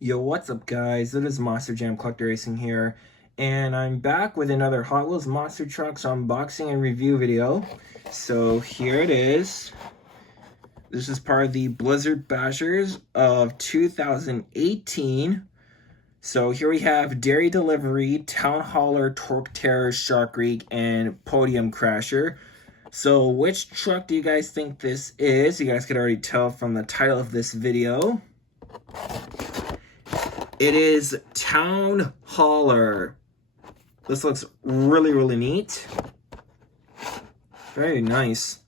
Yo, what's up guys? It is Monster Jam Collector Racing here, and I'm back with another Hot Wheels Monster Trucks unboxing and review video. So here it is. This is part of the Blizzard Bashers of 2018. So here we have Dairy Delivery, Town Hauler, Torque Terror, Shark Reek, and Podium Crasher. So which truck do you guys think this is? You guys could already tell from the title of this video. It is Town Hauler. This looks really neat. Very nice.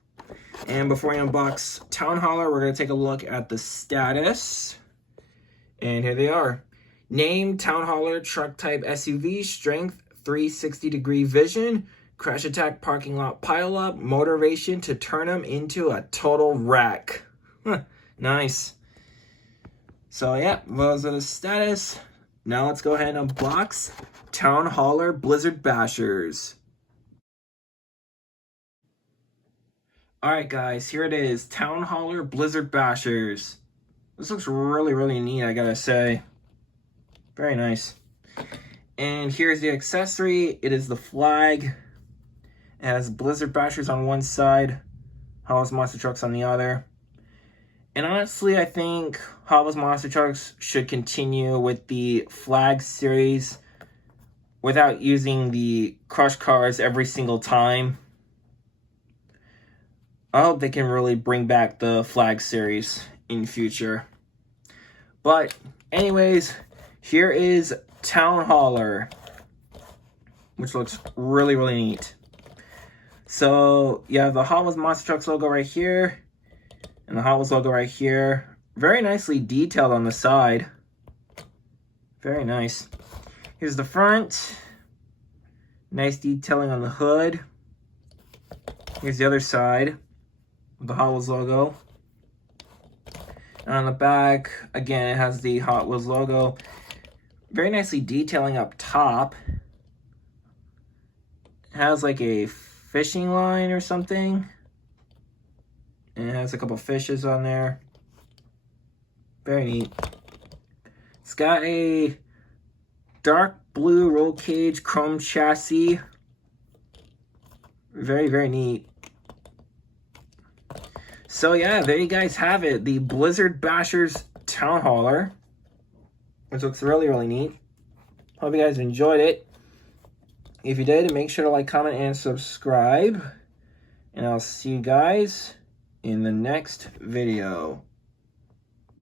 And before I unbox Town Hauler, we're going to take a look at the status. And here they are. Name, Town Hauler, truck type SUV, strength, 360-degree vision, crash attack parking lot pileup, motivation to turn them into a total wreck. Nice. So yeah, those are the status. Now let's go ahead and unbox Town Hauler Blizzard Bashers. Alright guys, here it is. Town Hauler Blizzard Bashers. This looks really neat, I gotta say. Very nice. And here's the accessory. It is the flag. It has Blizzard Bashers on one side, Hot Wheels Monster Trucks on the other. And honestly, I think Hot Wheels Monster Trucks should continue with the flag series without using the crush cars every single time. I hope they can really bring back the flag series in future. But anyways, here is Town Hauler, which looks really neat. So you have the Hot Wheels Monster Trucks logo right here, and the Hot Wheels logo right here. Very nicely detailed on the side. Very nice. Here's the front. Nice detailing on the hood. Here's the other side with the Hot Wheels logo. And on the back, again, it has the Hot Wheels logo. Very nicely detailing up top. It has like a fishing line or something. And it has a couple fishes on there. Very neat. It's got a dark blue roll cage chrome chassis. Very neat. So yeah, there you guys have it. The Blizzard Bashers Town Hauler, which looks really neat. Hope you guys enjoyed it. If you did, make sure to like, comment, and subscribe. And I'll see you guys in the next video.